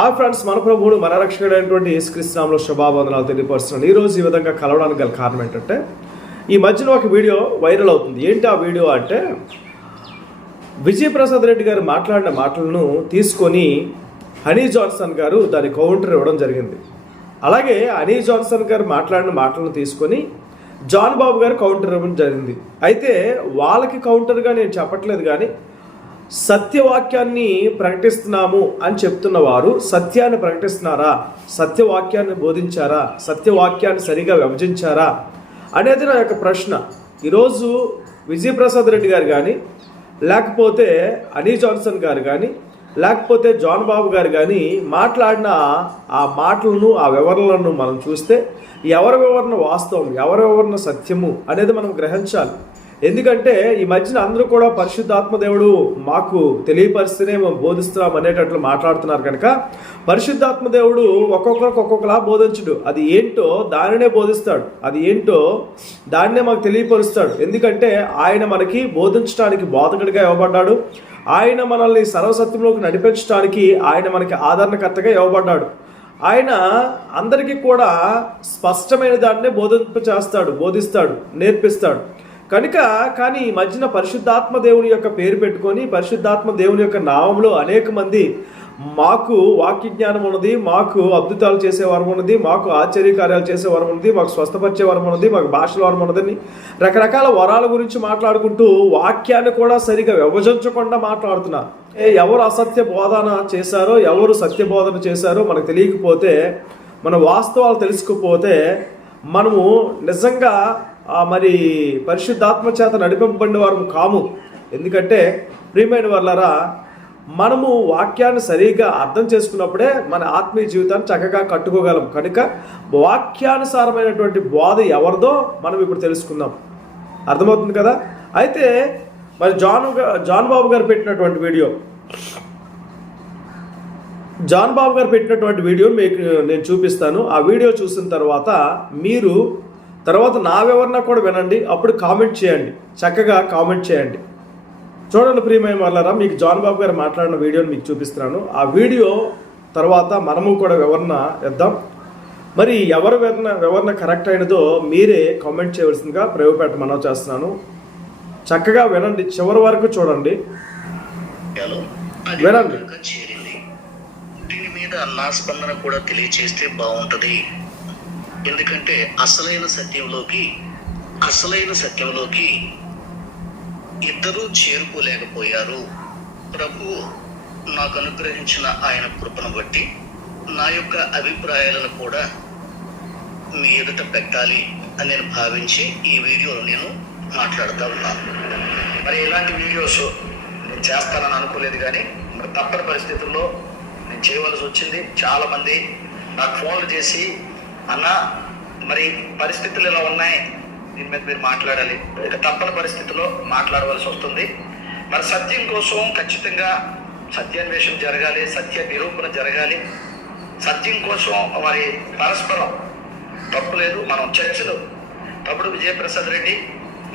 ఆ ఫ్రెండ్స్, మన ప్రభువుడు మన రక్షకుడైనటువంటి యేసుక్రీస్తు నామములో శుభావందనాలు తెలియపరుస్తున్నాను. ఈరోజు ఈ విధంగా కలవడానికి గల కారణం ఏంటంటే, ఈ మధ్యలో ఒక వీడియో వైరల్ అవుతుంది. ఏంటి ఆ వీడియో అంటే, విజయప్రసాద్ రెడ్డి గారు మాట్లాడిన మాటలను తీసుకొని హనీ జాన్సన్ గారు దాని కౌంటర్ ఇవ్వడం జరిగింది. అలాగే హనీ జాన్సన్ గారు మాట్లాడిన మాటలను తీసుకొని జాన్ బాబు గారు కౌంటర్ ఇవ్వడం జరిగింది. అయితే వాళ్ళకి కౌంటర్గా నేను చెప్పట్లేదు, కానీ సత్యవాక్యాన్ని ప్రకటిస్తున్నాము అని చెప్తున్న వారు సత్యాన్ని ప్రకటిస్తున్నారా, సత్యవాక్యాన్ని బోధించారా, సత్యవాక్యాన్ని సరిగా విభజించారా అనేది నా యొక్క ప్రశ్న. ఈరోజు విజయప్రసాద్ రెడ్డి గారు కానీ, లేకపోతే హనీ జాన్సన్ గారు కానీ, లేకపోతే జాన్ బాబు గారు కానీ మాట్లాడిన ఆ మాటలను, ఆ వివరణలను మనం చూస్తే ఎవరి వివరణ వాస్తవం, ఎవరి వివరణ సత్యము అనేది మనం గ్రహించాలి. ఎందుకంటే ఈ మధ్యన అందరూ కూడా పరిశుద్ధాత్మ దేవుడు మాకు తెలియపరిస్తేనే మేము బోధిస్తున్నాం అనేటట్లు మాట్లాడుతున్నారు. కనుక పరిశుద్ధాత్మ దేవుడు ఒక్కొక్కరికి ఒక్కొక్కలా బోధించుడు. అది ఏంటో దానినే బోధిస్తాడు, అది ఏంటో దాన్నే మాకు తెలియపరుస్తాడు. ఎందుకంటే ఆయన మనకి బోధించడానికి బోధకుడిగా ఇవ్వబడ్డాడు. ఆయన మనల్ని సర్వసత్యంలోకి నడిపించడానికి ఆయన మనకి ఆదరణకర్తగా ఇవ్వబడ్డాడు. ఆయన అందరికీ కూడా స్పష్టమైన దాన్నే బోధిస్తాడు, నేర్పిస్తాడు. కానీ ఈ మధ్యన పరిశుద్ధాత్మ దేవుని యొక్క పేరు పెట్టుకొని, పరిశుద్ధాత్మ దేవుని యొక్క నామంలో అనేక మంది మాకు వాక్య జ్ఞానం ఉన్నది, మాకు అద్భుతాలు చేసే వరం ఉన్నది, మాకు ఆశ్చర్యకార్యాలు చేసే వరం ఉన్నది, మాకు స్వస్థపరిచే వరం ఉన్నది, మాకు భాషల వరం ఉన్నదని రకరకాల వరాల గురించి మాట్లాడుకుంటూ వాక్యాన్ని కూడా సరిగా విభజించకుండా మాట్లాడుతున్నారు. ఎవరు అసత్య బోధన చేశారో, ఎవరు సత్య బోధన చేశారో మనకు తెలియకపోతే, మన వాస్తవాలు తెలుసుకోకపోతే మనము నిజంగా మరి పరిశుద్ధాత్మ చేత నడిపింపబడిన వారు కాము. ఎందుకంటే ప్రియమైన వాళ్ళారా, మనము వాక్యాన్ని సరిగా అర్థం చేసుకున్నప్పుడే మన ఆత్మీయ జీవితాన్ని చక్కగా కట్టుకోగలం. కనుక వాక్యానుసారమైనటువంటి బోధ ఎవరిదో మనం ఇప్పుడు తెలుసుకుందాం. అర్థమవుతుంది కదా? అయితే మరి జాన్ బాబు గారు పెట్టినటువంటి వీడియో మీకు నేను చూపిస్తాను. ఆ వీడియో చూసిన తర్వాత మీరు నా వివరణ కూడా వినండి. అప్పుడు కామెంట్ చేయండి, చక్కగా కామెంట్ చేయండి. చూడండి ప్రియమైన వాళ్ళారా, మీకు జాన్ బాబు గారు మాట్లాడిన వీడియోని మీకు చూపిస్తున్నాను. ఆ వీడియో తర్వాత మనము కూడా వివరణ ఇద్దాం. మరి ఎవరు వివరణ కరెక్ట్ అయినదో మీరే కామెంట్ చేయవలసిందిగా ప్రయోగపేట మనవి చేస్తున్నాను. చక్కగా వినండి, చివరి వరకు చూడండి, వినండి. దీని మీద నా స్పందన కూడా తెలియచేస్తే బాగుంటది. ఎందుకంటే అసలైన సత్యంలోకి ఇద్దరూ చేరుకోలేకపోయారు. ప్రభు నాకు అనుగ్రహించిన ఆయన కృపను బట్టి నా యొక్క అభిప్రాయాలను కూడా మీ ఎదుట పెట్టాలి అని నేను భావించి ఈ వీడియోలో నేను మాట్లాడుతూ ఉన్నాను. మరి ఇలాంటి వీడియోస్ నేను చేస్తానని అనుకోలేదు, కానీ మరి తప్పని పరిస్థితుల్లో నేను చేయవలసి వచ్చింది. చాలామంది నాకు ఫోన్లు చేసి, అన్నా మరి పరిస్థితులు ఇలా ఉన్నాయి, దీని మీద మీరు మాట్లాడాలి, ఇక తప్పని పరిస్థితుల్లో మాట్లాడవలసి వస్తుంది. మరి సత్యం కోసం ఖచ్చితంగా సత్యాన్వేషణ జరగాలి, సత్య నిరూపణ జరగాలి. సత్యం కోసం మరి పరస్పరం తప్పు లేదు. మనం చర్చలు తప్పుడు విజయప్రసాద్ రెడ్డి,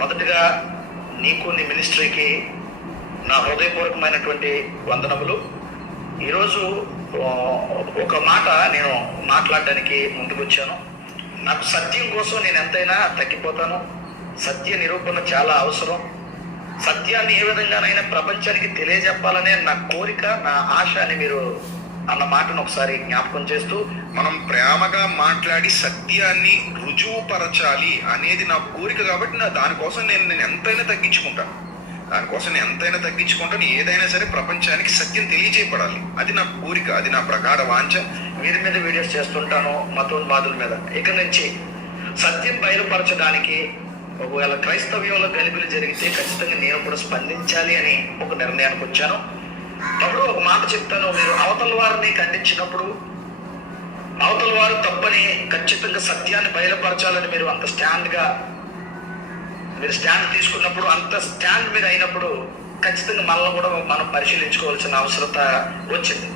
మొదటిగా నీకు నీ మినిస్ట్రీకి నా హృదయపూర్వకమైనటువంటి వందనములు. ఈరోజు ఒక మాట నేను మాట్లాడడానికి ముందుకు వచ్చాను. నాకు సత్యం కోసం నేను ఎంతైనా తగ్గిపోతాను. సత్య నిరూపణ చాలా అవసరం. సత్యాన్ని ఏ విధంగానైనా ప్రపంచానికి తెలియజెప్పాలనే నా కోరిక, నా ఆశ అని మీరు అన్న మాటను ఒకసారి జ్ఞాపకం చేస్తూ, మనం ప్రేమగా మాట్లాడి సత్యాన్ని రుజువుపరచాలి అనేది నా కోరిక. కాబట్టి దానికోసం నేను ఎంతైనా తగ్గించుకుంటాను. ఏదైనా సరే ప్రపంచానికి సత్యం తెలియజేయబడాలి. అది నా కోరిక, అది నా ప్రగాఢ వాంఛ. వీరి మీద వీడియోస్ చేస్తుంటాను, మతోన్మాదుల మీద. ఇక నుంచి సత్యం బయలుపరచడానికి ఒకవేళ క్రైస్తవ్యంలో గలిబిలి జరిగితే ఖచ్చితంగా నేను కూడా స్పందించాలి అని ఒక నిర్ణయానికి వచ్చాను. అప్పుడు ఒక మాట చెప్తాను, మీరు అవతల వారిని ఖండించినప్పుడు, అవతల వారు తప్పని ఖచ్చితంగా సత్యాన్ని బయలుపరచాలని మీరు అంత మీరు స్టాండ్ తీసుకున్నప్పుడు, అంత స్టాండ్ మీద అయినప్పుడు ఖచ్చితంగా మనల్ని కూడా మనం పరిశీలించుకోవాల్సిన అవసరత వచ్చింది.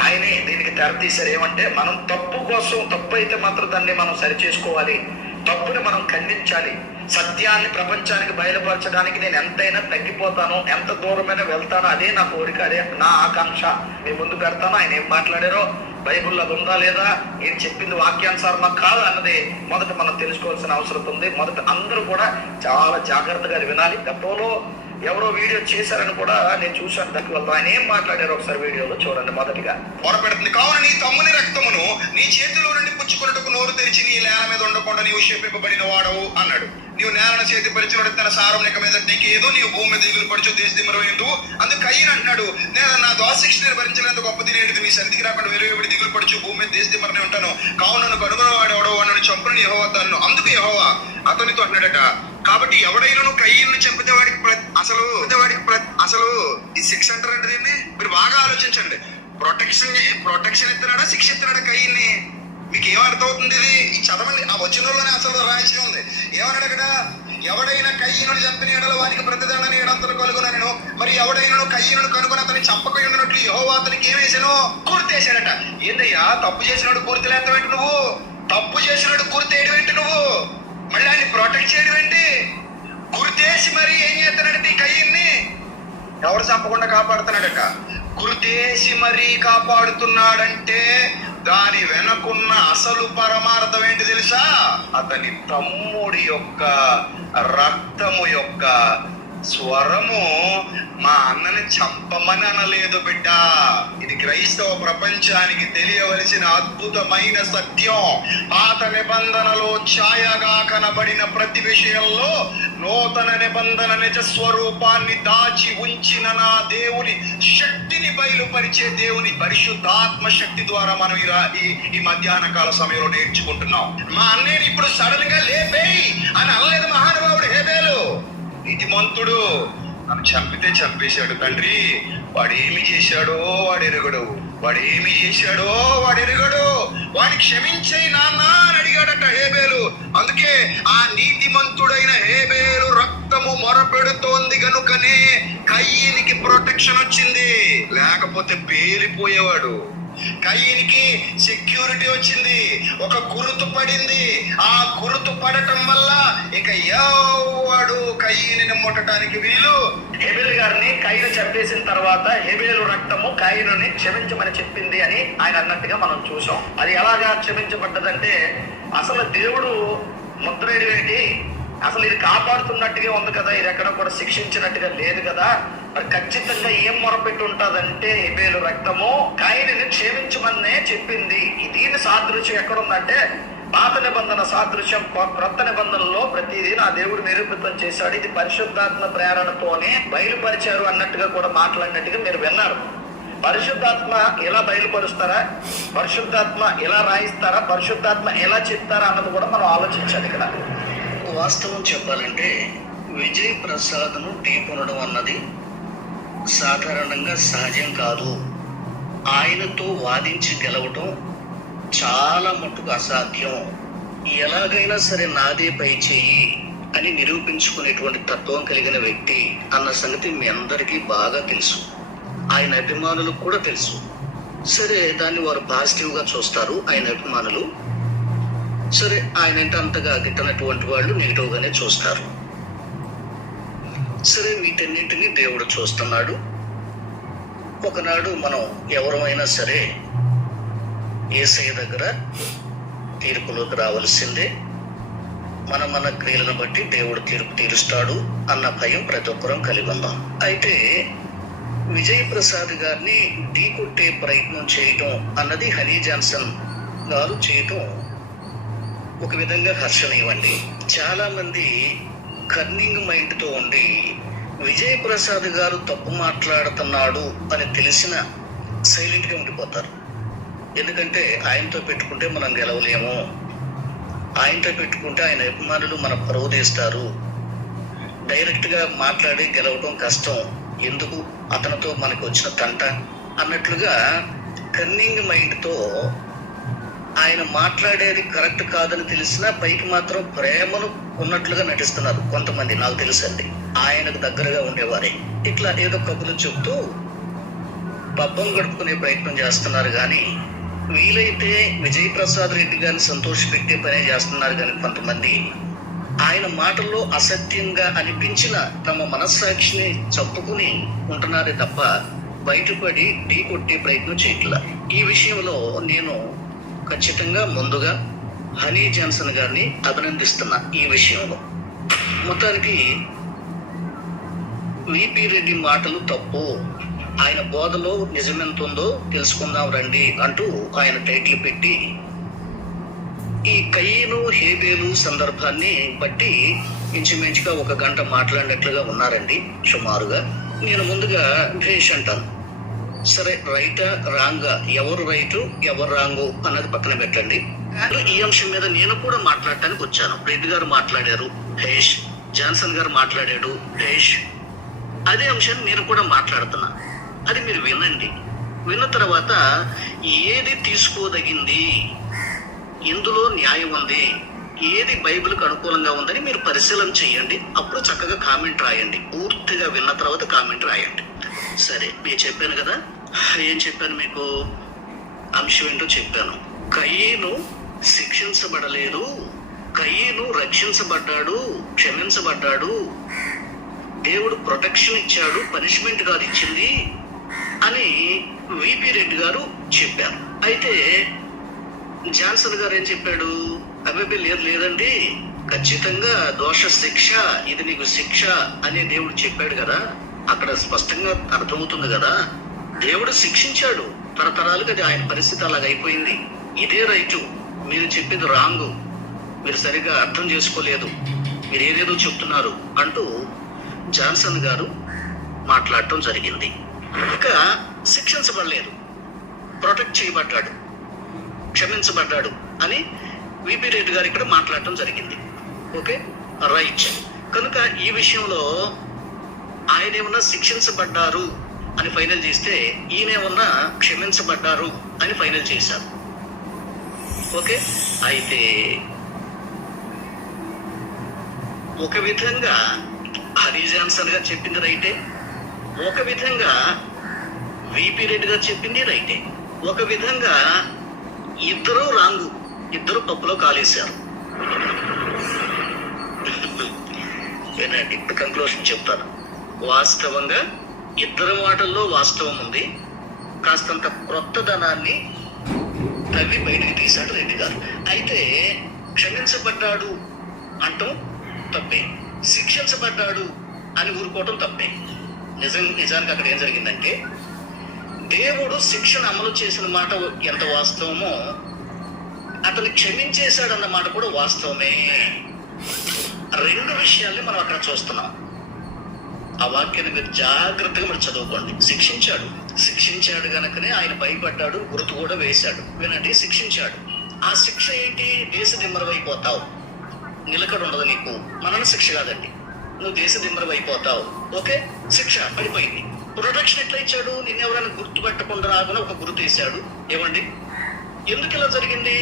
ఆయనే దీనికి తెరతీశారు. ఏమంటే, మనం తప్పు అయితే మాత్రం దాన్ని మనం సరి చేసుకోవాలి, తప్పుని మనం ఖండించాలి. సత్యాన్ని ప్రపంచానికి బయలుపరచడానికి నేను ఎంతైనా తగ్గిపోతాను, ఎంత దూరమైనా వెళ్తానో, అదే నా కోరిక, అదే నా ఆకాంక్ష మీ ముందు పెడతాను. ఆయన ఏం మాట్లాడారో బైబిల్లో అది ఉందా లేదా, ఏం చెప్పింది వాక్యానుసారమా కాదు అన్నది మొదట మనం తెలుసుకోవాల్సిన అవసరం ఉంది. మొదట అందరూ కూడా చాలా జాగ్రత్తగా వినాలి. గతంలో ఎవరో వీడియో చేశారని కూడా నేను చూశాను. దానికి వెళ్తాం. ఆయన ఏం మాట్లాడారో ఒకసారి వీడియోలో చూడండి. మొదటిగా మొరపెడుతుంది, కావున నీ తమ్ముని రక్తమును నీ చేతిలో నుండి పుచ్చుకొనుటకు నోరు తెరిచి నీ నేల మీద ఉండకుండా నీవు శపింపబడిన వాడవు అన్నాడు. నీవు నేలను చేతి పరిచిన తన సారం నీక మీద నీకేదో నీవు భూమి మీద దిగులు పడుచు దేశ దిమ్మరమైందు. అందుకు కయ్యను అంటున్నాడు, నేను నా దోషశిక్షను భరించలేంత గొప్పది లేనిది, మీ సన్నిధికి రాకుండా వెలువడి దిగులు పడుచు భూమి మీద దేశ దిమ్మరనే ఉంటాను. కావున నన్ను కనుగొనవాడు ఎవడో అన్నాడు చంపును యెహోవా అన్నాను. అందుకు యెహోవా అతనితో అన్నాడట, కాబట్టి ఎవడైనా కయ్యను చంపితే వాడికి అసలు ఈ శిక్ష అంటారంటే దీన్ని మీరు బాగా ఆలోచించండి. ప్రొటెక్షన్ ఇస్తున్నాడా, శిక్ష ఇస్తున్నాడా కయ్యని? మీకు ఏమర్థం అవుతుంది? ఇది ఈ చదవండి, ఆ వచనంలోనే అసలు రాసి ఉంది. ఏమన్నాడు అక్కడ? ఎవడైనా కయ్యను చంపిన ఎడల వానికి ప్రతిదండన 700 కలుగునను. మరి ఎవడైనా కయ్యను కనుగొని అతని చంపక ఉన్నట్లు యెహోవా అతనికి ఏం వేసాను? గుర్తేసాడట. ఏందయ్యా, తప్పు చేసినాడు గుర్తులేంటి నువ్వు? తప్పు చేసినాడు గుర్తేయడం ఏంటి నువ్వు? మళ్ళీ ఆయన ప్రొటెక్ట్ చేయడం ఏంటి? గుర్తేసి మరి ఏం చేస్తున్నాడంటే ఈ కయ్యన్ని ఎవరు చంపకుండా కాపాడుతున్నాడట. గుర్తేసి మరీ కాపాడుతున్నాడంటే దాని వెనకున్న అసలు పరమార్థం ఏంటి తెలుసా? అతని తమ్ముడి యొక్క రక్తము యొక్క స్వరము మా అన్నని చంపమని అనలేదు బిడ్డ. ఇది క్రైస్తవ ప్రపంచానికి తెలియవలసిన అద్భుతమైన సత్యం. పాత నిబంధనలో ఛాయగా కనబడిన ప్రతి విషయంలో నూతన నిబంధన నిజ స్వరూపాన్ని దాచి ఉంచిన నా దేవుని శక్తిని బయలుపరిచే దేవుని పరిశుద్ధాత్మ శక్తి ద్వారా మనం ఈ మధ్యాహ్న కాల సమయంలో నేర్చుకుంటున్నాం. మా అన్నయ్యని ఇప్పుడు సడన్ గా లేపేయి అని అనలేదు మహానుభావుడు హేబేలు. నీతిమంతుడు, నన్ను చంపితే చంపేశాడు తండ్రి, వాడేమి చేశాడో వాడెరుగడు, వాడేమి చేశాడో వాడెరుగడు, వాడిని క్షమించేయి నాన్న అని అడిగాడట హేబేలు. అందుకే ఆ నీతిమంతుడైన హేబేలు రక్తము మొరపెడుతోంది గనుకనే కయ్యనికి ప్రొటెక్షన్ వచ్చింది, లేకపోతే పేలిపోయేవాడు. కయ్యనికి సెక్యూరిటీ వచ్చింది, ఒక గుర్తు పడింది. ఆ గుర్తు పడటం వల్ల ఇక ఎవడు కయ్యని ముట్టడానికి వీలు. హేబేలు గారిని కయ్యను చంపేసిన తర్వాత హేబేలు రక్తము కయ్యనుని క్షమించమని చెప్పింది అని ఆయన అన్నట్టుగా మనం చూసాం. అది ఎలాగా క్షమించబడ్డదంటే, అసలు దేవుడు ముద్రేయడం ఏంటి, అసలు ఇది కాపాడుతున్నట్టుగా ఉంది కదా, ఇది ఎక్కడ కూడా శిక్షించినట్టుగా లేదు కదా, మరి ఖచ్చితంగా ఏం మొరపెట్టి ఉంటుందంటే హేబేలు రక్తము కయ్యనుని క్షమించమనే చెప్పింది. దీని సాదృశ్యం ఎక్కడుందంటే పాత నిబంధన సాదృశ్యం క్రొత్త నిబంధనలో ప్రతిదీ నా దేవుడు నిరూపితం చేశాడు, ఇది పరిశుద్ధాత్మ ప్రేరణతోనే బయలుపరిచారు అన్నట్టుగా కూడా మాట్లాడినట్టుగా మీరు విన్నారు. పరిశుద్ధాత్మ ఎలా బయలుపరుస్తారా, పరిశుద్ధాత్మ ఎలా రాయిస్తారా, పరిశుద్ధాత్మ ఎలా చెప్తారా అన్నది కూడా మనం ఆలోచించాలి. ఇక్కడ వాస్తవం చెప్పాలంటే విజయ్ ప్రసాద్ను ఢీకొనడం అన్నది సాధారణంగా సహజం కాదు. ఆయనతో వాదించి గెలవటం చాలా మట్టుకు అసాధ్యం. ఎలాగైనా సరే నాదే పై చేయి అని నిరూపించుకునేటువంటి తత్వం కలిగిన వ్యక్తి అన్న సంగతి మీ అందరికీ బాగా తెలుసు, ఆయన అభిమానులకు కూడా తెలుసు. సరే, దాన్ని వారు పాజిటివ్గా చూస్తారు ఆయన అభిమానులు. సరే, ఆయన అంటే అంతగా గిట్టనటువంటి వాళ్ళు నెగిటివ్గానే చూస్తారు. సరే, వీటన్నింటినీ దేవుడు చూస్తున్నాడు. ఒకనాడు మనం ఎవరమైనా సరే యేసయ్య దగ్గర తీర్పులోకి రావాల్సిందే. మన క్రియలను బట్టి దేవుడు తీర్పు తీరుస్తాడు అన్న భయం ప్రతి ఒక్కరం కలిగి ఉందాం. అయితే విజయ్ ప్రసాద్ గారిని ఢీకొట్టే ప్రయత్నం చేయటం అన్నది హనీ జాన్సన్ గారు చేయటం ఒక విధంగా హర్షణీయమండి. చాలా మంది కర్నింగ్ మైండ్ తో ఉండి విజయ్ ప్రసాద్ గారు తప్పు మాట్లాడుతున్నాడు అని తెలిసిన సైలెంట్ గా ఉండిపోతారు. ఎందుకంటే ఆయనతో పెట్టుకుంటే మనం గెలవలేము, ఆయనతో పెట్టుకుంటే ఆయన అభిమానులు మన పరువు తీస్తారు, డైరెక్ట్ గా మాట్లాడి గెలవడం కష్టం, ఎందుకు అతనితో మనకు వచ్చిన తంట అన్నట్లుగా కన్నింగ్ మైండ్ తో ఆయన మాట్లాడేది కరెక్ట్ కాదని తెలిసినా పైకి మాత్రం ప్రేమను ఉన్నట్లుగా నటిస్తున్నారు కొంతమంది. నాకు తెలుసండి, ఆయనకు దగ్గరగా ఉండేవారే ఇట్లా ఏదో కబుర్లు చెప్తూ పబ్బం గడుపుకునే ప్రయత్నం చేస్తున్నారు. కానీ వీలైతే విజయ్ ప్రసాద్ రెడ్డి గారిని సంతోషపెట్టే పనే చేస్తున్నారు. కానీ కొంతమంది ఆయన మాటల్లో అసత్యంగా అనిపించిన తమ మనస్సాక్షిని చంపుకుని ఉంటున్నారే తప్ప బయటపడి ఢీ కొట్టే ప్రయత్నం చేయట్లా. ఈ విషయంలో నేను ఖచ్చితంగా ముందుగా హనీ జాన్సన్ గారిని అభినందిస్తున్నా. ఈ విషయంలో మొత్తానికి విపి రెడ్డి మాటలు తప్పు, ఆయన బోధలో నిజమెంత ఉందో తెలుసుకుందాం రండి అంటూ ఆయన టైటిల్ పెట్టి ఈ కయ్యను హేబేలు సందర్భాన్ని బట్టి ఇంచుమించుగా 1 గంట మాట్లాడినట్లుగా ఉన్నారండి సుమారుగా. నేను ముందుగా భేష్ అంటాను. సరే, రైటా రాంగా, ఎవరు రైటు ఎవరు రాంగు అన్నది పక్కన పెట్టండి. ఈ అంశం మీద నేను కూడా మాట్లాడటానికి వచ్చాను. రెడ్డి గారు మాట్లాడారు, భేష్. జాన్సన్ గారు మాట్లాడాడు, భేష్. అదే అంశాన్ని నేను కూడా మాట్లాడుతున్నా. అది మీరు వినండి. విన్న తర్వాత ఏది తీసుకోదగింది, ఇందులో న్యాయం ఉంది, ఏది బైబిల్కి అనుకూలంగా ఉందని మీరు పరిశీలన చేయండి. అప్పుడు చక్కగా కామెంట్ రాయండి. పూర్తిగా విన్న తర్వాత కామెంట్ రాయండి. సరే, నేను చెప్పాను కదా, ఏం చెప్పాను మీకు, అంశం ఏంటో చెప్పాను. కయ్యను శిక్షించబడలేదు, కయ్యను రక్షించబడ్డాడు, క్షమించబడ్డాడు, దేవుడు ప్రొటెక్షన్ ఇచ్చాడు, పనిష్మెంట్ కాదు ఇచ్చింది అని విపి రెడ్డి గారు చెప్పారు. అయితే జాన్సన్ గారు ఏం చెప్పాడు, అబ్బాయి లేదండి, ఖచ్చితంగా దోష శిక్ష, ఇది నీకు శిక్ష అని దేవుడు చెప్పాడు కదా, అక్కడ స్పష్టంగా అర్థమవుతుంది కదా, దేవుడు శిక్షించాడు, తరతరాలుగా అది ఆయన పరిస్థితి అలాగ అయిపోయింది, ఇదే రైటు, మీరు చెప్పింది రాంగు, మీరు సరిగా అర్థం చేసుకోలేదు, మీరు ఏదేదో చెప్తున్నారు అంటూ జాన్సన్ గారు మాట్లాడటం జరిగింది. ఇక శిక్షించబడలేదు, ప్రొటెక్ట్ చేయబడ్డాడు, క్షమించబడ్డాడు అని విపి రెడ్డి గారు ఇక్కడ మాట్లాడటం జరిగింది. Okay, right. కనుక ఈ విషయంలో ఆయన ఏమన్నా శిక్షించబడ్డారు అని ఫైనల్ చేస్తే, ఈయనేమన్నా క్షమించబడ్డారు అని ఫైనల్ చేశారు. ఓకే, అయితే ఒక విధంగా హనీ జాన్సన్ గారు చెప్పింది రైటే, ఒక విధంగా విపి రెడ్డి గారు చెప్పింది రైటే, ఒక విధంగా ఇద్దరు రాంగు, ఇద్దరు పప్పులో కాలేశారు. వినండి, ఇప్పుడు కంక్లూషన్ చెప్తాను. వాస్తవంగా ఇద్దరు మాటల్లో వాస్తవం ఉంది. కాస్తంత క్రొత్తదనాన్ని తవ్వి బయటకు తీశాడు రెడ్డి గారు. అయితే క్షమించబడ్డాడు అంటాం తప్పే, శిక్షించబడ్డాడు అని ఊరుకోవటం తప్పే. నిజానికి అక్కడ ఏం జరిగిందంటే, దేవుడు శిక్షణ అమలు చేసిన మాట ఎంత వాస్తవమో, అతను క్షమించేశాడన్న మాట కూడా వాస్తవమే. 2 విషయాల్ని మనం అక్కడ చూస్తున్నాం. ఆ వాక్యాన్ని మీరు జాగ్రత్తగా మీరు చదువుకోండి. శిక్షించాడు గనుకనే ఆయన భయపడ్డాడు, గుర్తు కూడా వేశాడు. వినండి, శిక్షించాడు. ఆ శిక్ష ఏంటి? దేశ దిమ్మరవైపోతావు, నిలకడ ఉండదు నీకు. మరణ శిక్ష కాదండి, నువ్వు దేశ దిమ్మరవైపోతావు. ఓకే, శిక్ష పడిపోయింది. ప్రొటెక్షన్ ఎట్లా ఇచ్చాడు? నిన్నెవరైనా గుర్తుపెట్టకుండా రాకుండా ఒక గుర్తు వేశాడు. ఏమండి, ఎందుకు ఇలా జరిగింది?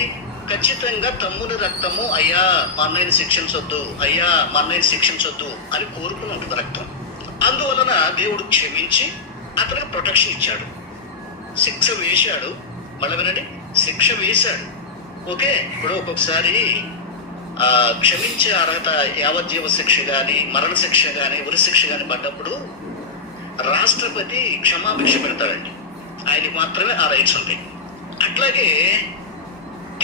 ఖచ్చితంగా తమ్ముని రక్తము, అయ్యా మా అన్నయ్యని శిక్షించొద్దు, అయ్యా మా అన్నయ్యని శిక్షించొద్దు అని కోరుకుని ఉంటుంది రక్తం. అందువలన దేవుడు క్షమించి అతనికి ప్రొటెక్షన్ ఇచ్చాడు, శిక్ష వేశాడు. మళ్ళీ వినండి, శిక్ష వేశాడు. ఓకే, ఇప్పుడు ఒక్కొక్కసారి క్షమించే అర్హత యావజ్జీవ శిక్ష కానీ, మరణ శిక్ష కానీ, ఉరి శిక్ష కానీ పడ్డప్పుడు రాష్ట్రపతి క్షమాభిక్ష పెడతాడండి, ఆయనకి మాత్రమే ఆ రైట్స్ ఉంటాయి. అట్లాగే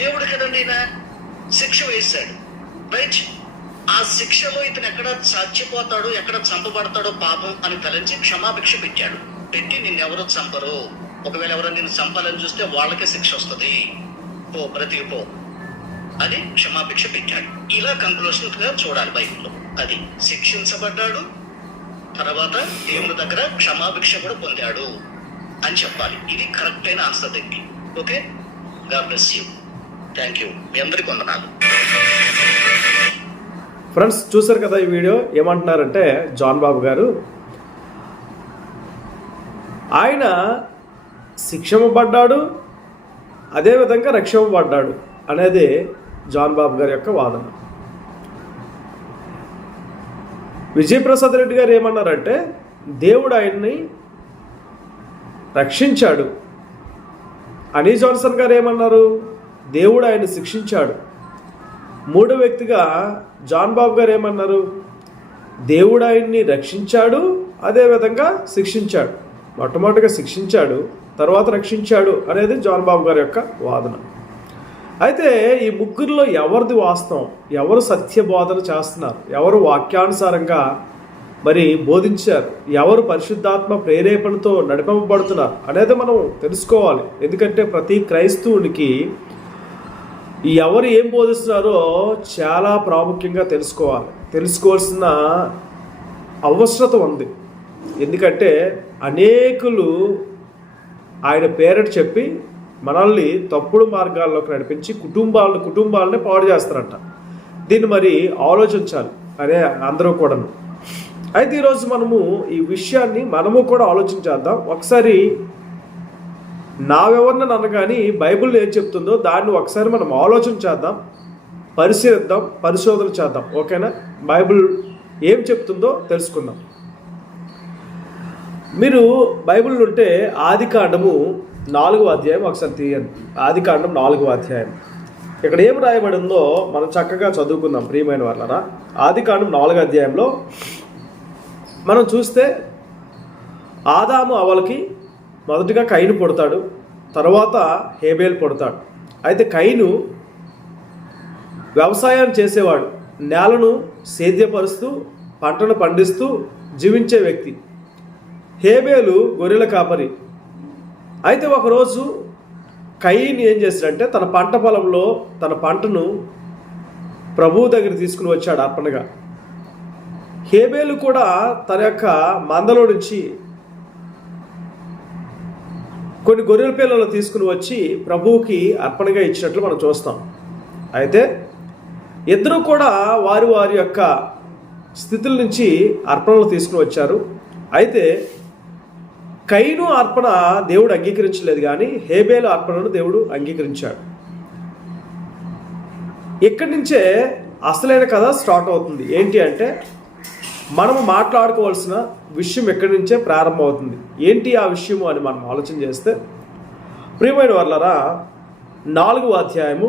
దేవుడు కదండి ఈయన శిక్ష వేశాడు, రైట్. ఆ శిక్షలో ఇతను ఎక్కడ చచ్చిపోతాడో, ఎక్కడ చంపబడతాడో పాపం అని తలంచి క్షమాభిక్ష పెట్టాడు. పెట్టి నిన్నెవరో చంపరు, ఒకవేళ ఎవరో నిన్ను చంపాలని చూస్తే వాళ్ళకే శిక్ష వస్తుంది, పో బ్రతికి పో అని క్షమాభిక్ష పెట్టాడు. ఇలా కంక్లూషన్ గా చూడాలి బైబిల్లో. అది శిక్షించబడ్డాడు, తర్వాత దేవుని దగ్గర క్షమాభిక్ష కూడా పొందాడు అని చెప్పాలి. ఇది కరెక్ట్ అయిన ఆన్సర్ దీనికి. Okay, God bless you, thank you, మీ అందరికి వందనాలు. ఫ్రెండ్స్, చూసారు కదా ఈ వీడియో. ఏమంటున్నారంటే జాన్ బాబు గారు, ఆయన శిక్షింపబడ్డాడు, అదేవిధంగా రక్షింపబడ్డాడు అనేది జాన్ బాబు గారి యొక్క వాదన. విజయప్రసాద్ రెడ్డి గారు ఏమన్నారంటే, దేవుడు ఆయన్ని రక్షించాడు. హనీ జాన్సన్ గారు ఏమన్నారు? దేవుడు ఆయన్ని శిక్షించాడు. మూడో వ్యక్తిగా జాన్ బాబు గారు ఏమన్నారు? దేవుడు ఆయన్ని రక్షించాడు, అదేవిధంగా శిక్షించాడు. మొట్టమొదటిగా శిక్షించాడు, తర్వాత రక్షించాడు అనేది జాన్ బాబు గారి యొక్క వాదన. అయితే ఈ ముగ్గురిలో ఎవరిది వాస్తవం, ఎవరు సత్య బోధన చేస్తున్నారు, ఎవరు వాక్యానుసారంగా మరి బోధించారు, ఎవరు పరిశుద్ధాత్మ ప్రేరేపణతో నడిపింపబడుతున్నారు అనేది మనం తెలుసుకోవాలి. ఎందుకంటే ప్రతి క్రైస్తవునికి ఎవరు ఏం బోధిస్తున్నారో చాలా ప్రాముఖ్యంగా తెలుసుకోవాల్సిన అవసరత ఉంది. ఎందుకంటే అనేకులు ఆయన పేరట చెప్పి మనల్ని తప్పుడు మార్గాల్లోకి నడిపించి కుటుంబాలని పాడు చేస్తారంట. దీన్ని మరి ఆలోచించాలి అనే అందరూ కూడాను. అయితే ఈరోజు మనము ఈ విషయాన్ని కూడా ఆలోచించేద్దాం. ఒకసారి నావెవరిని అనగాని బైబిల్ ఏం చెప్తుందో దాన్ని ఒకసారి మనం ఆలోచన చేద్దాం, పరిశీలిద్దాం, పరిశోధన చేద్దాం. ఓకేనా? బైబిల్ ఏం చెప్తుందో తెలుసుకుందాం. మీరు బైబిల్ ఉంటే ఆదికాండము 4వ అధ్యాయం ఒకసారి తీయండి. ఆదికాండం 4వ అధ్యాయం. ఇక్కడ ఏం రాయబడి ఉందో మనం చక్కగా చదువుకుందాం ప్రియమైన వాళ్ళరా. ఆదికాండం 4వ అధ్యాయంలో మనం చూస్తే ఆదాము అవ్వలకి మొదటిగా కయీను పుడతాడు, తర్వాత హేబేలు పుడతాడు. అయితే కయీను వ్యవసాయం చేసేవాడు, నేలను సేద్యపరుస్తూ పంటను పండిస్తూ జీవించే వ్యక్తి. హేబేలు గొర్రెల కాపరి. అయితే ఒకరోజు కయీను ఏం చేశాడంటే తన పంట పొలంలో తన పంటను ప్రభువు దగ్గర తీసుకుని వచ్చాడు అర్పణగా. హేబేలు కూడా తన యొక్క మందలో నుంచి కొన్ని గొర్రెల పిల్లలు తీసుకుని వచ్చి ప్రభువుకి అర్పణగా ఇచ్చినట్లు మనం చూస్తాం. అయితే ఇద్దరు కూడా వారి యొక్క స్థితుల నుంచి అర్పణలు తీసుకుని వచ్చారు. అయితే కయీను అర్పణ దేవుడు అంగీకరించలేదు, కానీ హేబేలు అర్పణను దేవుడు అంగీకరించాడు. ఇక్కడి నుంచే అసలైన కథ స్టార్ట్ అవుతుంది. ఏంటి అంటే మనము మాట్లాడుకోవాల్సిన విషయం ఎక్కడి నుంచే ప్రారంభమవుతుంది. ఏంటి ఆ విషయము అని మనం ఆలోచన చేస్తే, ప్రియమైన వాళ్ళరా, 4వ అధ్యాయం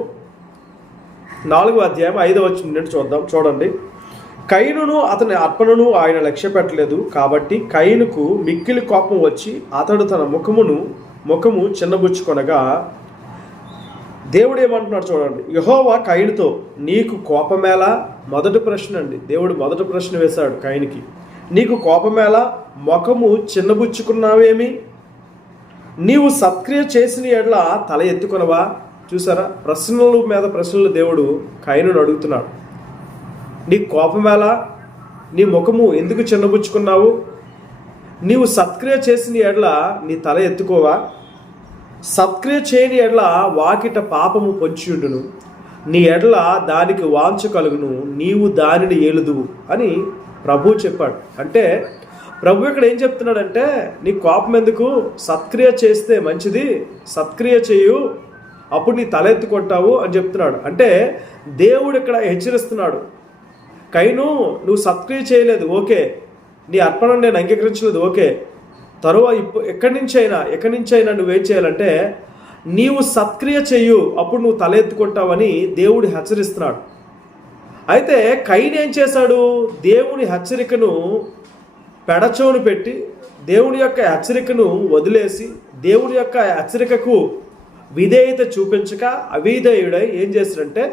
5వ వచనం నుండి చూడండి. కయీనును అతని అర్పణను ఆయన లక్ష్య పెట్టలేదు, కాబట్టి కయీనుకు మిక్కిలి కోపం వచ్చి అతడు తన ముఖము చిన్నబుచ్చుకొనగా దేవుడు ఏమంటున్నాడు చూడండి. యెహోవా కయీనుతో, నీకు కోపమేలా? మొదటి ప్రశ్న అండి. దేవుడు మొదటి ప్రశ్న వేశాడు కయీనుకి. నీకు కోపమేలా? ముఖము చిన్నబుచ్చుకున్నావేమి? నీవు సత్క్రియ చేసిన ఎడల తల ఎత్తుకొనవా? చూసారా, ప్రశ్నల మీద ప్రశ్నలు దేవుడు కయీనును అడుగుతున్నాడు. నీకు కోపమేలా? నీ ముఖము ఎందుకు చిన్నబుచ్చుకున్నావు? నీవు సత్క్రియ చేసిన ఎడల నీ తల ఎత్తుకోవా? సత్క్రియ చేయని ఎడల వాకిట పాపము పొంచియుండును, నీ ఎడల దానికి వాంఛ కలుగును, నీవు దానిని ఏలుదువు అని ప్రభు చెప్పాడు. అంటే ప్రభు ఇక్కడ ఏం చెప్తున్నాడంటే, నీ కోపం ఎందుకు? సత్క్రియ చేస్తే మంచిది, సత్క్రియ చేయు, అప్పుడు నీ తల ఎత్తుకుంటావు అని చెప్తున్నాడు. అంటే దేవుడు ఇక్కడ హెచ్చరిస్తున్నాడు, కయీను నువ్వు సత్క్రియ చేయలేదు, ఓకే, నీ అర్పణను నేను అంగీకరించలేదు, ఓకే, ఎక్కడి నుంచి అయినా నువ్వేం చేయాలంటే నీవు సత్క్రియ చెయ్యు, అప్పుడు నువ్వు తల ఎత్తుకుంటావని దేవుడు హెచ్చరిస్తున్నాడు. అయితే కయీను ఏం చేశాడు? దేవుని హెచ్చరికను పెడచోను పెట్టి దేవుని యొక్క హెచ్చరికను వదిలేసి దేవుని యొక్క హెచ్చరికకు విధేయత చూపించక అవిధేయుడై ఏం చేశాడంటే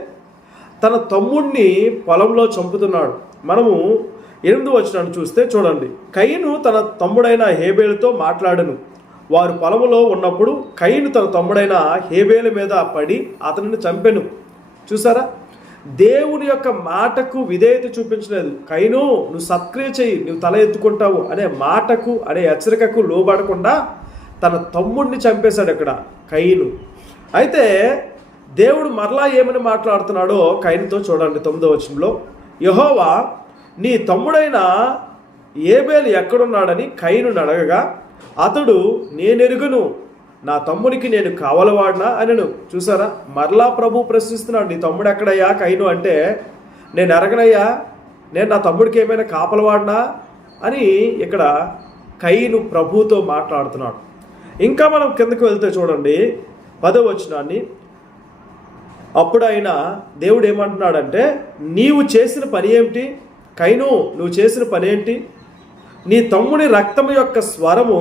తన తమ్ముడిని పొలంలో చంపుతున్నాడు. మనము 8వ వచనాన్ని చూస్తే చూడండి. కయీను తన తమ్ముడైన హేబేలుతో మాట్లాడను. వారు పొలములో ఉన్నప్పుడు కయీను తన తమ్ముడైన హేబేలు మీద పడి అతనిని చంపెను. చూసారా, దేవుని యొక్క మాటకు విధేయత చూపించలేదు. కయీను నువ్వు సత్క్రియ చెయ్యి, నువ్వు తల ఎత్తుకుంటావు అనే మాటకు, అనే హెచ్చరికకు లోబడకుండా తన తమ్ముడిని చంపేశాడు ఇక్కడ కయీను. అయితే దేవుడు మరలా ఏమని మాట్లాడుతున్నాడో కయీనుతో చూడండి. 9వ వచనంలో, యెహోవా నీ తమ్ముడైన హేబేలు ఎక్కడున్నాడని కయీనుని అడగగా అతడు, నేనెరుగును, నా తమ్మునికి నేను కావలవాడినా అనను. చూసారా, మరలా ప్రభు ప్రశ్నిస్తున్నాడు, నీ తమ్ముడు ఎక్కడయ్యా కయీను అంటే, నేను ఎరగనయ్యా, నేను నా తమ్ముడికి ఏమైనా కాపలవాడినా అని ఇక్కడ కయీను ప్రభుతో మాట్లాడుతున్నాడు. ఇంకా మనం కిందకు వెళ్తే చూడండి 10వ వచనాన్ని, అప్పుడు ఆయన దేవుడు ఏమంటున్నాడంటే, నీవు చేసిన పని ఏమిటి కైను, నువ్వు చేసిన పని ఏంటి? నీ తమ్ముని రక్తము యొక్క స్వరము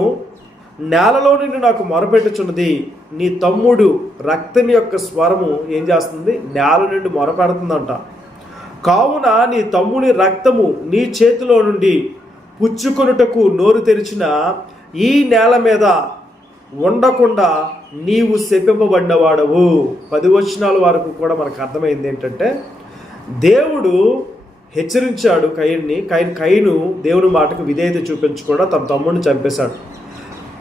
నేలలో నుండి నాకు మొరపెట్టుచున్నది. నీ తమ్ముడు రక్తం యొక్క స్వరము ఏం చేస్తుంది? నేల నుండి మొరపెడుతుందంట. కావున నీ తమ్ముని రక్తము నీ చేతిలో నుండి పుచ్చుకొనుటకు నోరు తెరిచిన ఈ నేల మీద ఉండకుండా నీవు శపింపబడినవాడవు. 10 వచనాల వరకు కూడా మనకు అర్థమైంది ఏంటంటే, దేవుడు హెచ్చరించాడు కయీను దేవుని మాటకు విధేయత చూపించకుండా తన తమ్ముడిని చంపేశాడు.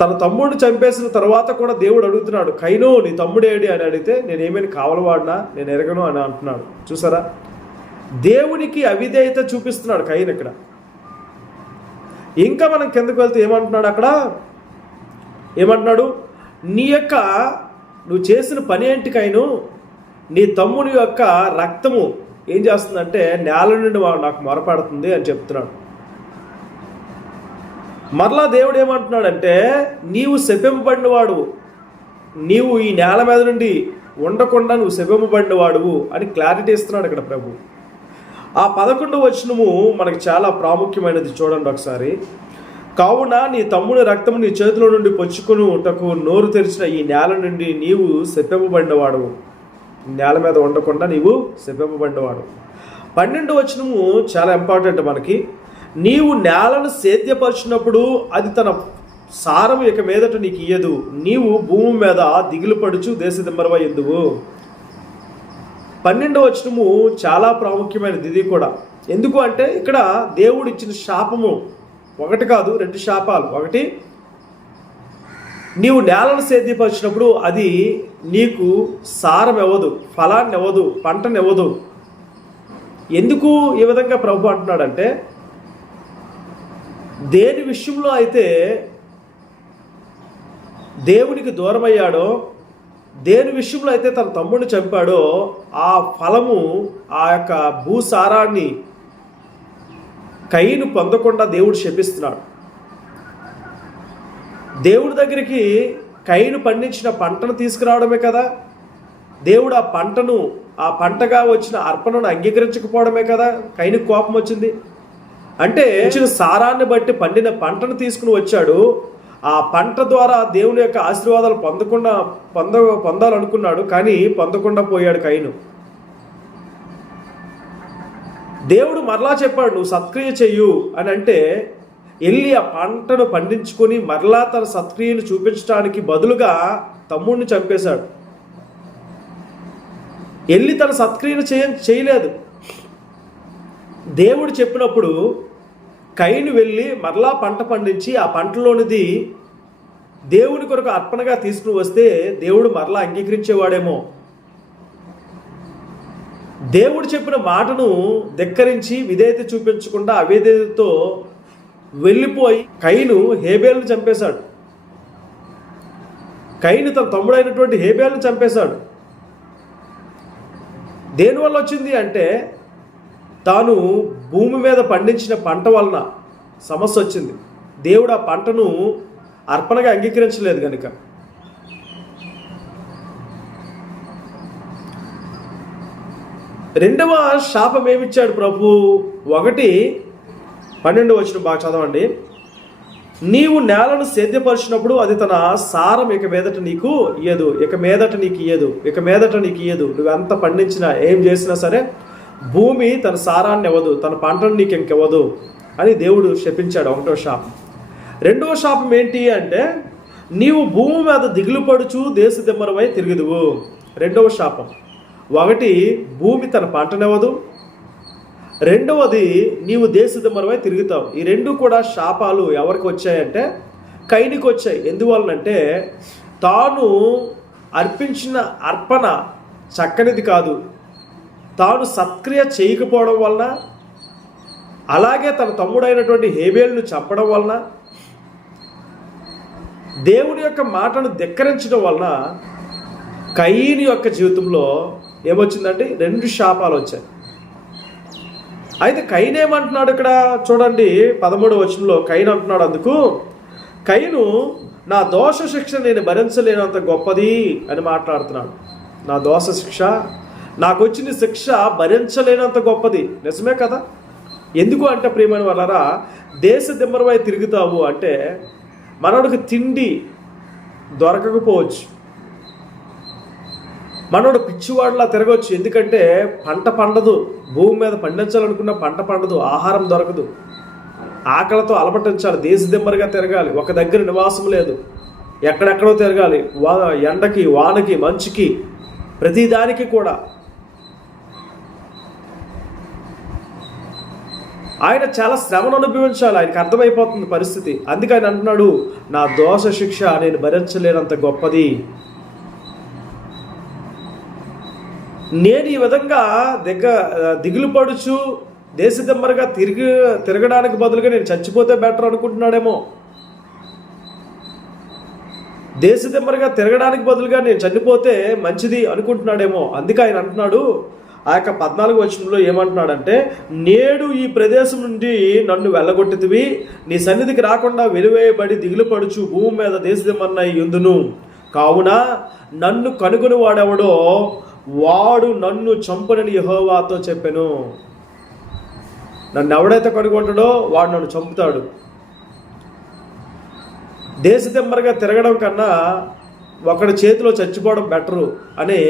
తన తమ్ముడిని చంపేసిన తర్వాత కూడా దేవుడు అడుగుతున్నాడు, కయీను నీ తమ్ముడేడి అని అడిగితే, నేనేమైనా కావలవాడినా, నేను ఎరగను అని అంటున్నాడు. చూసారా, దేవునికి అవిధేయత చూపిస్తున్నాడు కయీను ఇక్కడ. ఇంకా మనం కిందకు వెళ్తే ఏమంటున్నాడు అక్కడ? ఏమంటున్నాడు? నువ్వు చేసిన పని ఏంటి కయీను? నీ తమ్ముని యొక్క రక్తము ఏం చేస్తుందంటే నేల నుండి నాకు మొరపెడుతుంది అని చెప్తున్నాడు. మరలా దేవుడు ఏమంటున్నాడంటే, నీవు శపింపబడినవాడు, నీవు ఈ నేల మీద నుండి ఉండకుండా నువ్వు శపింపబడినవాడువు అని క్లారిటీ ఇస్తున్నాడు ఇక్కడ ప్రభు. ఆ 11వ వచనము మనకి చాలా ప్రాముఖ్యమైనది. చూడండి ఒకసారి. కావున నీ తమ్ముని రక్తము నీ చేతిలో నుండి పొచ్చుకొనుటకు నోరు తెరిచిన ఈ నేల నుండి నీవు శపింపబడినవాడువు, నేల మీద ఉండకుండా నీవు శపింపబడినవాడు. 12వ వచనము చాలా ఇంపార్టెంట్ మనకి. నీవు నేలను సేద్యపరిచినప్పుడు అది తన సారము ఇక మీదట నీకు ఇయ్యదు, నీవు భూమి మీద దిగులు పడుచు దేశదిమ్మరవై ఎందువు. 12వ వచనము చాలా ప్రాముఖ్యమైనది ఇది కూడా. ఎందుకు అంటే ఇక్కడ దేవుడు ఇచ్చిన శాపము 1 కాదు 2 శాపాలు. 1, నీవు నేలను సేద్యపరిచినప్పుడు అది నీకు సారం ఇవ్వదు, ఫలాన్ని ఇవ్వదు, పంటను ఇవ్వదు. ఎందుకు ఈ విధంగా ప్రభు అంటున్నాడంటే, దేని విషయంలో అయితే దేవునికి దూరమయ్యాడో, దేని విషయంలో అయితే తన తమ్ముడిని చంపాడో, ఆ ఫలము, ఆ యొక్క భూసారాన్ని కయీను పొందకుండా దేవుడు శపిస్తున్నాడు. దేవుడి దగ్గరికి కయీను పండించిన పంటను తీసుకురావడమే కదా, దేవుడు ఆ పంటగా వచ్చిన అర్పణను అంగీకరించకపోవడమే కదా కయీనుకు కోపం వచ్చింది. అంటే ఇచ్చిన సారాన్ని బట్టి పండిన పంటను తీసుకుని వచ్చాడు. ఆ పంట ద్వారా దేవుని యొక్క ఆశీర్వాదాలు పొందాలనుకున్నాడు, కానీ పొందకుండా పోయాడు కయీను. దేవుడు మరలా చెప్పాడు, నువ్వు సత్క్రియ చెయ్యు అని అంటే, వెళ్ళి ఆ పంటను పండించుకొని మరలా తన సత్క్రియను చూపించడానికి బదులుగా తమ్ముడిని చంపేశాడు. వెళ్ళి తన సత్క్రియను చేయలేదు. దేవుడు చెప్పినప్పుడు కయీను వెళ్ళి మరలా పంట పండించి ఆ పంటలోనిది దేవుని కొరకు అర్పణగా తీసుకుని వస్తే దేవుడు మరలా అంగీకరించేవాడేమో. దేవుడు చెప్పిన మాటను ధిక్కరించి విధేయత చూపించకుండా అవిధేయతతో వెళ్ళిపోయి కయీను హేబేలును చంపేశాడు. కయీను తన తమ్ముడైనటువంటి హేబేలును చంపేశాడు. దేనివల్ల వచ్చింది అంటే, తాను భూమి మీద పండించిన పంట వలన సమస్య వచ్చింది. దేవుడు ఆ పంటను అర్పణగా అంగీకరించలేదు కనుక. రెండవ శాపం ఏమిచ్చాడు ప్రభు? 1:12 వచనం బాగా చదవండి. నీవు నేలను సేద్యపరిచినప్పుడు అది తన సారం ఇక మీదట నీకు ఇయ్యదు, ఇక మీదట నీకు ఇయ్యదు. నువ్వు ఎంత పండించినా ఏం చేసినా సరే భూమి తన సారాన్ని ఇవ్వదు, తన పంటను నీకు ఇంకివ్వదు అని దేవుడు శపించాడు. 1వ శాపం. 2వ శాపం ఏంటి అంటే, నీవు భూమి మీద దిగులు పడుచు దేశదిమ్మరమై తిరుగుదువు. 2వ శాపం. 1, భూమి తన పంటనివ్వదు. 2వది, నీవు దేశదిమ్మరమై తిరుగుతావు. ఈ 2 కూడా శాపాలు ఎవరికి వచ్చాయంటే కయీనుకి వచ్చాయి. ఎందువలనంటే, తాను అర్పించిన అర్పణ చక్కనిది కాదు, తాను సత్క్రియ చేయకపోవడం వలన, అలాగే తన తమ్ముడైనటువంటి హేబేలును చంపడం వలన, దేవుడి యొక్క మాటను ధిక్కరించడం వలన కయీను యొక్క జీవితంలో ఏమొచ్చిందంటే 2 శాపాలు వచ్చాయి. అయితే కయీను ఏమంటున్నాడు ఇక్కడ చూడండి, 13వ వచనంలో కయీను అంటున్నాడు, అందుకు కయీను నా దోష శిక్ష నేను భరించలేనంత గొప్పది అని మాట్లాడుతున్నాడు. నా దోష శిక్ష నాకు వచ్చిన శిక్ష భరించలేనంత గొప్పది. నిజమే కదా? ఎందుకు అంటే ప్రియమైన వాళ్ళారా, దేశ దిమ్మరమై తిరుగుతావు అంటే మనోడికి తిండి దొరకకపోవచ్చు, మనోడు పిచ్చివాడిలా తిరగవచ్చు. ఎందుకంటే పంట పండదు, భూమి మీద పండించాలనుకున్న పంట పండదు, ఆహారం దొరకదు, ఆకలితో అలమటించాలి, దేశ దిమ్మరిగా తిరగాలి, ఒక దగ్గర నివాసం లేదు, ఎక్కడెక్కడో తిరగాలి, ఎండకి వానకి మంచుకి ప్రతిదానికి కూడా. ఆయన చాలా శ్రమను అనుభవించాలి, ఆయనకు అర్థమైపోతుంది పరిస్థితి. అందుకే ఆయన అంటున్నాడు, నా దోష శిక్ష నేను భరించలేనంత గొప్పది. నేను ఈ విధంగా దిగులు పడుచు దేశ దిమ్మరగా తిరగడానికి బదులుగా నేను చచ్చిపోతే బెటర్ అనుకుంటున్నాడేమో. దేశ దిమ్మరగా తిరగడానికి బదులుగా నేను చనిపోతే మంచిది అనుకుంటున్నాడేమో. అందుకే ఆయన అంటున్నాడు, ఆ యొక్క 14వ వచనంలో ఏమంటున్నాడంటే, నేడు ఈ ప్రదేశం నుండి నన్ను వెళ్ళగొట్టితివి, నీ సన్నిధికి రాకుండా వెలివేయబడి దిగులు పడుచు భూమి మీద దేశ దిమ్మరనై యుందును. కావున నన్ను కనుగొని వాడెవడో వాడు నన్ను చంపునని యెహోవాతో చెప్పెను. నన్ను ఎవడైతే కనుగొంటాడో వాడు నన్ను చంపుతాడు. దేశ దిమ్మరగా తిరగడం కన్నా ఒకడి చేతిలో చచ్చిపోవడం బెటరు అనే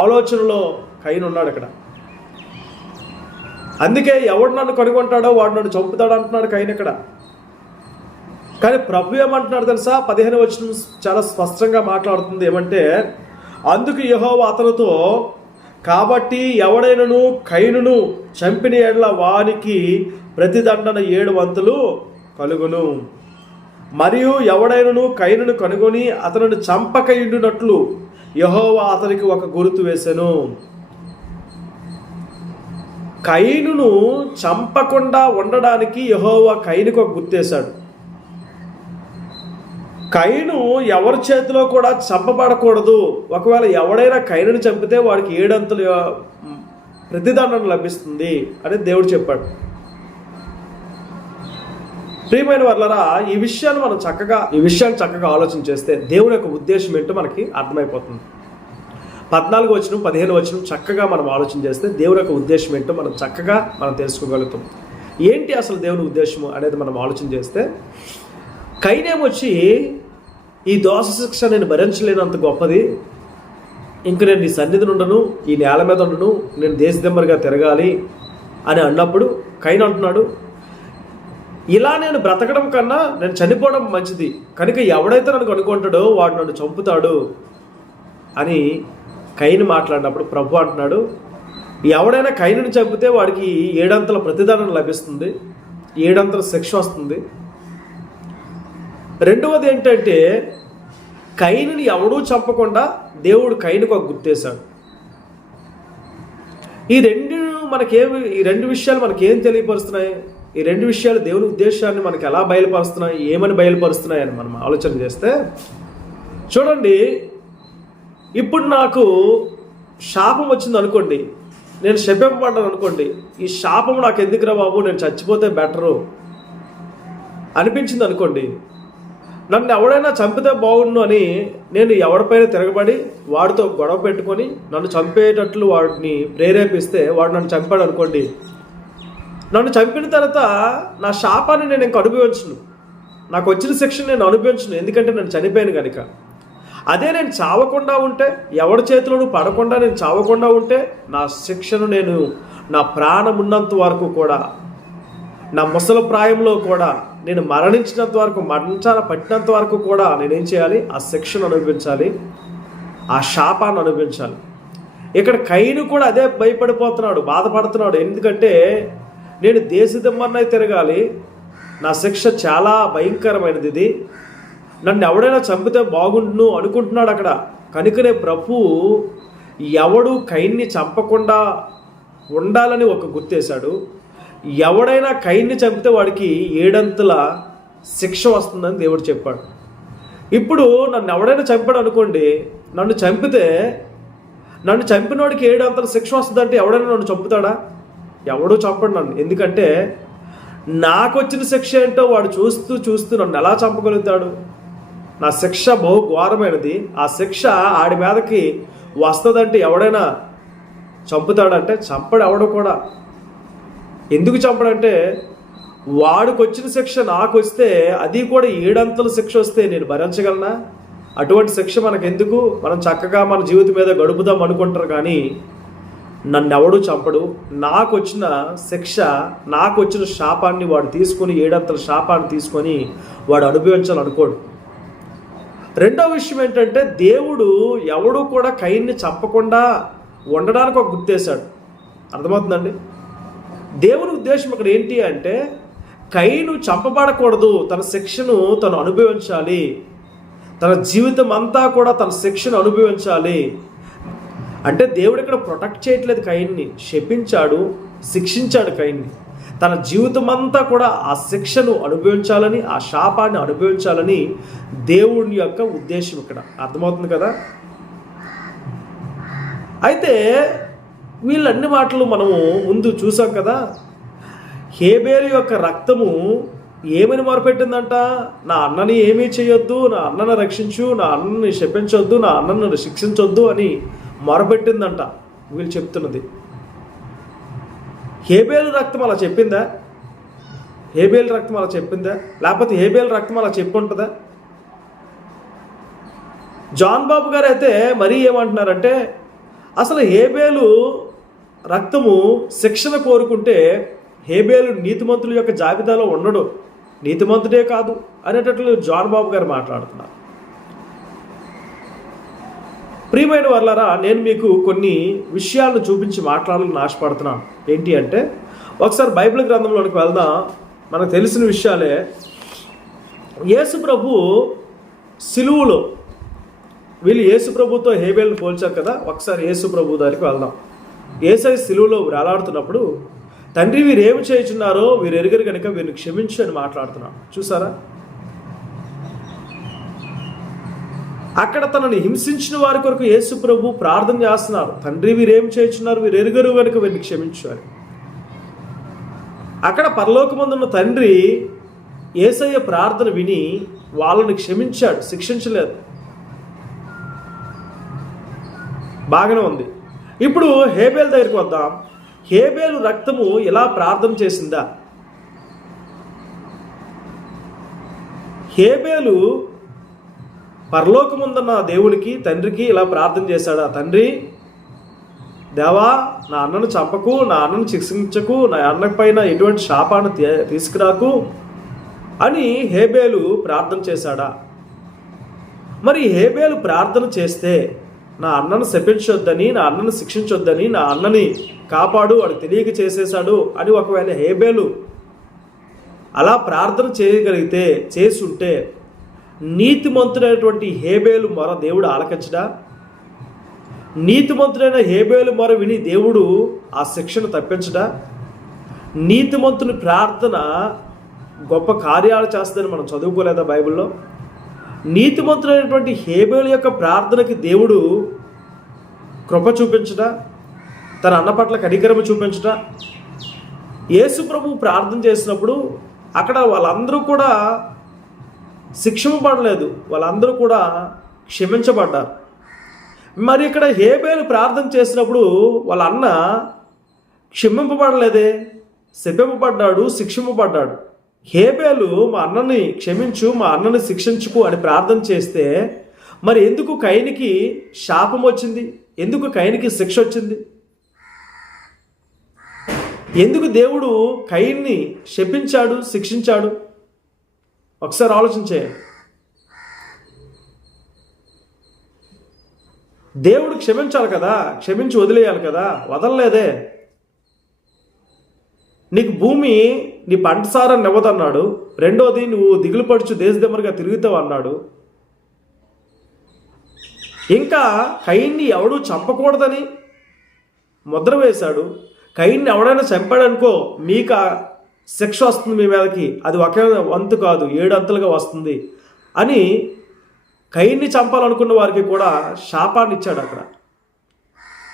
ఆలోచనలో కయీను ఉన్నాడు అక్కడ. అందుకే ఎవడు నన్ను కనుగొంటాడో వాడు నన్ను చంపుతాడు అంటున్నాడు కయీను ఇక్కడ. కానీ ప్రభు ఏమంటున్నాడు తెలుసా? 15వ వచనం చాలా స్పష్టంగా మాట్లాడుతుంది. ఏమంటే, అందుకు యెహోవా అతనితో, కాబట్టి ఎవడైనను కయీనును చంపిన ఎడల వానికి ప్రతిదండన 7 వంతులు కలుగును. మరియు ఎవడైనను కయీనును కనుగొని అతనిని చంపకయుండునట్లు యెహోవా అతనికి ఒక గుర్తు వేసెను. కయీనును చంపకుండా ఉండడానికి యెహోవా కయీనుకు ఒక గుర్తేశాడు. కయీను ఎవరి చేతిలో కూడా చంపబడకూడదు. ఒకవేళ ఎవడైనా కయీనుని చంపితే వాడికి 7 అంతలు ప్రతిదండన లభిస్తుంది అని దేవుడు చెప్పాడు. ప్రియమైన వాళ్ళరా, ఈ విషయాన్ని చక్కగా ఆలోచన చేస్తే దేవుని యొక్క ఉద్దేశం ఏంటో మనకి అర్థమైపోతుంది. 14వ వచనం 15వ వచనం చక్కగా మనం ఆలోచన చేస్తే దేవుని యొక్క ఉద్దేశం ఏంటో మనం తెలుసుకోగలుగుతాం. ఏంటి అసలు దేవుని ఉద్దేశము అనేది మనం ఆలోచన చేస్తే, కయీనేమొచ్చి ఈ దోష శిక్ష నేను భరించలేనంత గొప్పది, ఇంక నేను నీ సన్నిధిని ఉండను, ఈ నేల మీద ఉండను, నేను దేశ దిమ్మరిగా తిరగాలి అని అన్నప్పుడు కయీను అంటున్నాడు, ఇలా నేను బ్రతకడం కన్నా నేను చనిపోవడం మంచిది, కనుక ఎవడైతే నన్ను కనుగొంటాడో వాడు నన్ను చంపుతాడు అని కయీను మాట్లాడినప్పుడు ప్రభు అంటున్నాడు, ఎవడైనా కయీనుని చంపితే వాడికి 7 అంతల ప్రతిదానం లభిస్తుంది, 7 అంతల శిక్ష వస్తుంది. రెండవది ఏంటంటే, కయీనుని ఎవడూ చంపకుండా దేవుడు కయీనుకు ఒక గుర్తేశాడు. ఈ రెండు విషయాలు మనకేం తెలియపరుస్తున్నాయి? ఈ 2 విషయాలు దేవుని ఉద్దేశాన్ని మనకు ఎలా బయలుపరుస్తున్నాయి, ఏమని బయలుపరుస్తున్నాయి అని మనం ఆలోచన చేస్తే, చూడండి, ఇప్పుడు నాకు శాపం వచ్చింది అనుకోండి, నేను శపింపబడ్డాను అనుకోండి, ఈ శాపం నాకు ఎందుకురా బాబు, నేను చచ్చిపోతే బెటరు అనిపించింది అనుకోండి, నన్ను ఎవడైనా చంపితే బాగుండు అని నేను ఎవరిపైన తిరగబడి వాడితో గొడవ పెట్టుకొని నన్ను చంపేటట్లు వాడిని ప్రేరేపిస్తే వాడు నన్ను చంపాడు అనుకోండి, నన్ను చంపిన తర్వాత నా శాపాన్ని నేను ఇంక అనుభవించను, నాకు వచ్చిన శిక్ష నేను అనుభవించను, ఎందుకంటే నేను చనిపోయాను కనుక. అదే నేను చావకుండా ఉంటే, ఎవరి చేతిలోనూ పడకుండా నేను చావకుండా ఉంటే, నా శిక్షను నేను నా ప్రాణం ఉన్నంత వరకు కూడా, నా ముసలి ప్రాయంలో కూడా, నేను మరణించినంత వరకు, మరణించాల పట్టినంత వరకు కూడా నేనేం చేయాలి? ఆ శిక్షను అనుభవించాలి, ఆ శాపాన్ని అనుభవించాలి. ఇక్కడ కయీను కూడా అదే భయపడిపోతున్నాడు, బాధపడుతున్నాడు. ఎందుకంటే నేను దేశ దిమ్మరనై తిరగాలి, నా శిక్ష చాలా భయంకరమైనది, ఇది నన్ను ఎవడైనా చంపితే బాగుండును అనుకుంటున్నాడు అక్కడ. కనుకనే ప్రభు ఎవడు కయీన్ని చంపకుండా ఉండాలని ఒక గుర్తేశాడు. ఎవడైనా కయీన్ని చంపితే వాడికి 7 అంతల శిక్ష వస్తుందని దేవుడు చెప్పాడు. ఇప్పుడు నన్ను ఎవడైనా చంపాడు అనుకోండి, నన్ను చంపినోడికి 7 అంతల శిక్ష వస్తుందంటే ఎవడైనా నన్ను చంపుతాడా? ఎవడూ చంపడు నన్ను. ఎందుకంటే నాకు వచ్చిన శిక్ష ఏంటో వాడు చూస్తూ నన్ను ఎలా చంపగలుగుతాడు? నా శిక్ష బహు ఘోరమైనది. ఆ శిక్ష ఆడి మీదకి వస్తుందంటే ఎవడైనా చంపుతాడంటే చంపడు ఎవడు కూడా. ఎందుకు చంపడంటే వాడికి వచ్చిన శిక్ష నాకు వస్తే, అది కూడా 7 అంతల శిక్ష వస్తే నేను భరించగలనా? అటువంటి శిక్ష మనకెందుకు? మనం చక్కగా మన జీవితం మీద గడుపుదాం అనుకుంటారు, కానీ నన్ను ఎవడు చంపడు. నాకు వచ్చిన శిక్ష, నాకు వచ్చిన శాపాన్ని వాడు తీసుకొని, 7 అంతల శాపాన్ని తీసుకొని వాడు అనుభవించాలనుకోడు. రెండో విషయం ఏంటంటే, దేవుడు ఎవడు కూడా కయీన్ని చంపకుండా ఉండడానికి ఒక గుర్తేశాడు. అర్థమవుతుందండి? దేవుని ఉద్దేశం ఇక్కడ ఏంటి అంటే, కయీను చంపబడకూడదు, తన శిక్షను తను అనుభవించాలి, తన జీవితం అంతా కూడా తన శిక్షను అనుభవించాలి. అంటే దేవుడు ఇక్కడ ప్రొటెక్ట్ చేయట్లేదు కయీన్ని, శపించాడు, శిక్షించాడు కయీన్ని. తన జీవితం అంతా కూడా ఆ శిక్షను అనుభవించాలని, ఆ శాపాన్ని అనుభవించాలని దేవుని యొక్క ఉద్దేశం ఇక్కడ. అర్థమవుతుంది కదా? అయితే వీళ్ళన్ని మాటలు మనము ముందు చూసాం కదా. హేబేలు యొక్క రక్తము ఏమని మొరపెట్టిందంట? నా అన్నని ఏమీ చేయొద్దు, నా అన్నని రక్షించు, నా అన్నని శపించొద్దు, నా అన్నని శిక్షించొద్దు అని మొరపెట్టిందంట. వీళ్ళు చెప్తున్నది. హేబేలు రక్తం అలా చెప్పిందా? హేబేలు రక్తం అలా చెప్పిందా? లేకపోతే హేబేలు రక్తం అలా చెప్పుంటుందా? జాన్ బాబు గారు అయితే మరీ ఏమంటున్నారంటే, అసలు హేబేలు రక్తము శిక్షణ కోరుకుంటే హేబేలు నీతిమంతుల యొక్క జాబితాలో ఉండడు, నీతిమంతుడే కాదు అనేటట్లు జాన్ బాబు గారు మాట్లాడుతున్నారు. ప్రియమైన వర్లారా, నేను మీకు కొన్ని విషయాలను చూపించి మాట్లాడాలని ఆశపడుతున్నాను. ఏంటి అంటే, ఒకసారి బైబిల్ గ్రంథంలోనికి వెళ్దాం. మనకు తెలిసిన విషయాలే. యేసు ప్రభు సిలువలో, వీళ్ళు యేసు ప్రభుతో హేబేలును పోల్చారు కదా. ఒకసారి యేసు ప్రభు దగ్గరికి వెళ్దాం. యేసయ్య సిలువలో వేలాడుతున్నప్పుడు, తండ్రి వీరు ఏమి చేయుచున్నారో వీరు ఎరుగరు కనుక వీరిని క్షమించు అని మాట్లాడుతున్నాడు. చూసారా? అక్కడ తనని హింసించిన వారి కొరకు యేసు ప్రభు ప్రార్థన చేస్తున్నారు. తండ్రి వీరు ఏమి చేయుచున్నారు, వీరు ఎరుగరు కనుక వీరిని క్షమించు అని. అక్కడ పరలోకమందున్న తండ్రి యేసయ్య ప్రార్థన విని వాళ్ళని క్షమించాడు, శిక్షించలేదు. బాగానే ఉంది. ఇప్పుడు హేబేలు దగ్గరికి వద్దాం. హేబేలు రక్తము ఇలా ప్రార్థన చేసిందా? హేబేలు పరలోకముందున్న దేవునికి, తండ్రికి ఇలా ప్రార్థన చేశాడా? తండ్రి దేవా, నా అన్నను చంపకు, నా అన్నను శిక్షించకు, నా అన్న పైన ఎటువంటి శాపాన్ని తీసుకురాకు అని హేబేలు ప్రార్థన చేశాడా? మరి హేబేలు ప్రార్థన చేస్తే, నా అన్నను శపించొద్దని, నా అన్నను శిక్షించొద్దని, నా అన్నని కాపాడు, వాడు తెలియక చేసేశాడు అని ఒకవేళ హేబేలు అలా ప్రార్థన చేయగలిగితే, చేసుంటే, నీతిమంతుడైనటువంటి హేబేలు మొర దేవుడు ఆలకించడా? నీతిమంతుడైన హేబేలు మొర విని దేవుడు ఆ శిక్షను తప్పించడా? నీతిమంతుని ప్రార్థన గొప్ప కార్యాలు చేస్తుందని మనం చదువుకోలేదా బైబిల్లో? నీతిమంతుడైనటువంటి హేబేలు యొక్క ప్రార్థనకి దేవుడు కృప చూపించడా? తన అన్న పట్ల కనికరము చూపించడా? యేసు ప్రభు ప్రార్థన చేసినప్పుడు అక్కడ వాళ్ళందరూ కూడా శిక్షింపబడలేదు, వాళ్ళందరూ కూడా క్షమించబడ్డారు. మరి ఇక్కడ హేబేలు ప్రార్థన చేసినప్పుడు వాళ్ళ అన్న క్షమింపబడలేదే, శపింపబడ్డాడు, శిక్షింపబడ్డాడు. హేబేలు మా అన్నని క్షమించు, మా అన్నని శిక్షించుకు అని ప్రార్థన చేస్తే మరి ఎందుకు కయీనికి శాపం వచ్చింది? ఎందుకు కయీనికి శిక్ష వచ్చింది? ఎందుకు దేవుడు కయీన్ని శపించాడు, శిక్షించాడు? ఒకసారి ఆలోచించే. దేవుడు క్షమించాలి కదా, క్షమించి వదిలేయాలి కదా, వదలలేదే. నీకు భూమి నీ పంటసారాన్ని ఇవ్వదన్నాడు. రెండోది, నువ్వు దిగులు పడుచు దేశదెమ్మరిగా తిరుగుతావు అన్నాడు. ఇంకా కయీన్ని ఎవడూ చంపకూడదని ముద్ర వేశాడు. కయీన్ని ఎవడైనా చంపాడనుకో మీకు ఆ శిక్ష వస్తుంది మీ మీదకి, అది ఒకే వంతు కాదు 7 అంతలుగా వస్తుంది అని కయీన్ని చంపాలనుకున్న వారికి కూడా శాపాన్ని ఇచ్చాడు అక్కడ.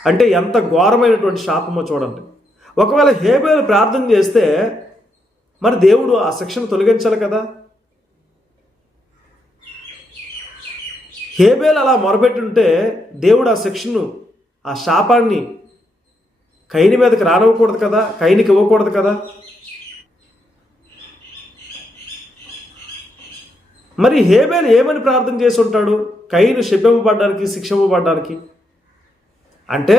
అంటే ఎంత ఘోరమైనటువంటి శాపమో చూడండి. ఒకవేళ హేబేలు ప్రార్థన చేస్తే మరి దేవుడు ఆ శిక్షను తొలగించాలి కదా. హేబేలు అలా మొరపెట్టుంటే దేవుడు ఆ శిక్షను, ఆ శాపాన్ని కయీను మీదకి రానివ్వకూడదు కదా, కయీనుకి ఇవ్వకూడదు కదా. మరి హేబేలు ఏమని ప్రార్థన చేసి ఉంటాడు కయీను శపింపబడ్డానికి, శిక్ష ఇవ్వబడ్డానికి? అంటే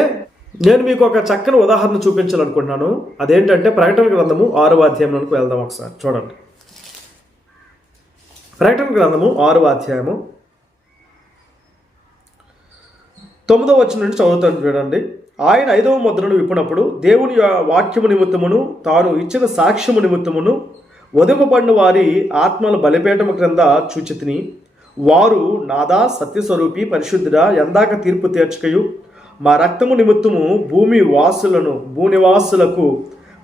నేను మీకు ఒక చక్కని ఉదాహరణ చూపించాలనుకుంటున్నాను. అదేంటంటే ప్రకటన గ్రంథము 6వ అధ్యాయంలోకి వెళ్దాం. ఒకసారి చూడండి. ప్రకటన గ్రంథము 6వ అధ్యాయము 9వ వచనం నుండి చదువుతాను చూడండి. ఆయన 5వ ముద్రను విప్పినప్పుడు దేవుని వాక్యము నిమిత్తమును తాను ఇచ్చిన సాక్ష్యము నిమిత్తమును వధింపబడిన వారి ఆత్మల బలిపీఠము క్రింద చూచితిని. వారు నాదా సత్యస్వరూపి పరిశుద్ధుడా, ఎందాక తీర్పు తీర్చకయు మా రక్తము నిమిత్తము భూనివాసులకు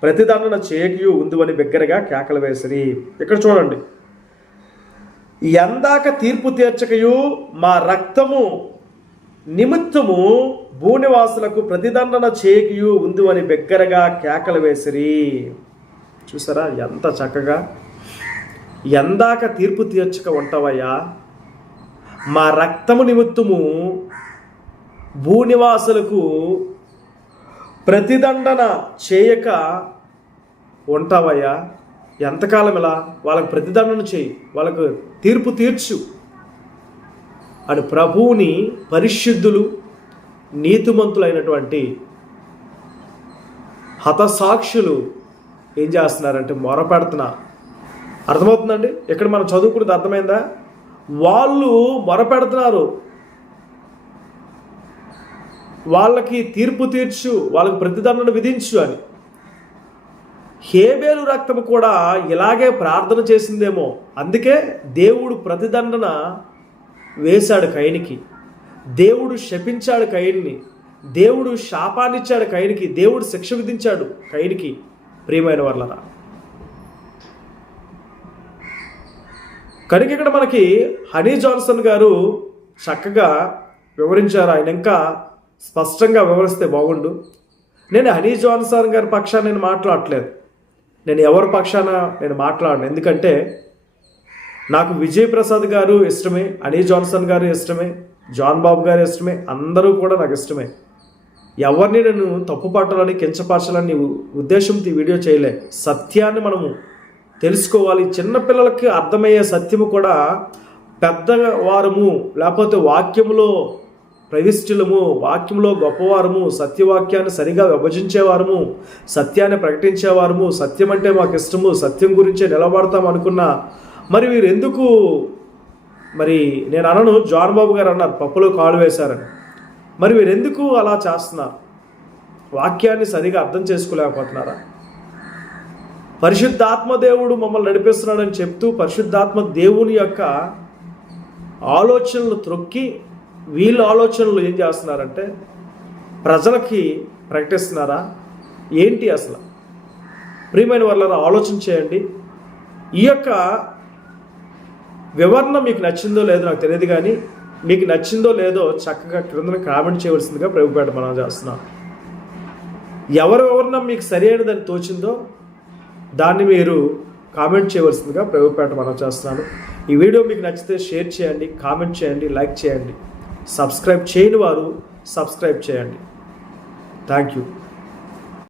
ప్రతిదండన చేయకయు ఉందని బిగ్గరగా కేకలు వేసిరి. ఇక్కడ చూడండి, ఎందాక తీర్పు తీర్చకయు మా రక్తము నిమిత్తము భూనివాసులకు ప్రతిదండన చేయకయు ఉందని బిగ్గరగా కేకలు వేసిరి. చూసారా ఎంత చక్కగా, ఎందాక తీర్పు తీర్చక ఉంటావయ్యా, మా రక్తము నిమిత్తము భూనివాసులకు ప్రతిదండన చేయక ఉంటావయ్యా. ఎంతకాలం ఇలా వాళ్ళకు ప్రతిదండన చేయి, వాళ్ళకు తీర్పు తీర్చు అని ప్రభువుని పరిశుద్ధులు నీతిమంతులైనటువంటి హతసాక్షులు ఏం చేస్తున్నారంటే మొరపెడుతున్నారు. అర్థమవుతుందండి? ఇక్కడ మనం చదువుకున్నది అర్థమైందా? వాళ్ళు మొరపెడుతున్నారు, వాళ్ళకి తీర్పు తీర్చు, వాళ్ళకి ప్రతిదండన విధించు అని. హేబేలు రక్తము కూడా ఇలాగే ప్రార్థన చేసిందేమో, అందుకే దేవుడు ప్రతిదండన వేశాడు కయీనుకి. దేవుడు శపించాడు కయీనుని, దేవుడు శాపాన్నిచ్చాడు కయీనుకి, దేవుడు శిక్ష విధించాడు కయీనుకి. ప్రియమైన వాళ్ళరా, కనుక ఇక్కడ మనకి హనీ జాన్సన్ గారు చక్కగా వివరించారు. ఆయన ఇంకా స్పష్టంగా వివరిస్తే బాగుండు. నేను హనీ జాన్సన్ గారి పక్షాన నేను మాట్లాడట్లేదు, నేను ఎవరి పక్షాన నేను మాట్లాడను. ఎందుకంటే నాకు విజయ్ ప్రసాద్ గారు ఇష్టమే, హనీ జాన్సన్ గారు ఇష్టమే, జాన్ బాబు గారు ఇష్టమే, అందరూ కూడా నాకు ఇష్టమే. ఎవరిని నేను తప్పు పట్టాలని, కించపరచాలని ఉద్దేశంతో ఈ వీడియో చేయలే. సత్యాన్ని మనము తెలుసుకోవాలి. చిన్నపిల్లలకి అర్థమయ్యే సత్యము కూడా పెద్దవారము, లేకపోతే వాక్యములో ప్రవిష్టులము, వాక్యంలో గొప్పవారము, సత్యవాక్యాన్ని సరిగా విభజించేవారము, సత్యాన్ని ప్రకటించేవారము, సత్యం అంటే మాకు ఇష్టము, సత్యం గురించే నిలబడతాం అనుకున్నా. మరి వీరు ఎందుకు, మరి నేను అనను, జాన్ బాబు గారు అన్నారు పప్పులో కాలు వేశారని. మరి వీరు ఎందుకు అలా చేస్తున్నారు? వాక్యాన్ని సరిగా అర్థం చేసుకోలేకపోతున్నారా? పరిశుద్ధాత్మ దేవుడు మమ్మల్ని నడిపిస్తున్నాడని చెప్తూ పరిశుద్ధాత్మ దేవుని యొక్క ఆలోచనలు త్రొక్కి వీళ్ళ ఆలోచనలు ఏం చేస్తున్నారంటే ప్రజలకి ప్రకటిస్తున్నారా ఏంటి అసలు? ప్రియమైన వాళ్ళ ఆలోచన చేయండి. ఈ యొక్క వివరణ మీకు నచ్చిందో లేదో నాకు తెలియదు, కానీ మీకు నచ్చిందో లేదో చక్కగా క్రింద కామెంట్ చేయవలసిందిగా ప్రభుపేట మనం చేస్తున్నాం. ఎవరి వివరణ మీకు సరి అయినదని తోచిందో దాన్ని మీరు కామెంట్ చేయవలసిందిగా ప్రభుపేట మనం చేస్తున్నాను. ఈ వీడియో మీకు నచ్చితే షేర్ చేయండి, కామెంట్ చేయండి, లైక్ చేయండి. సబ్స్క్రైబ్ చేయని వారు సబ్స్క్రైబ్ చేయండి. Thank you.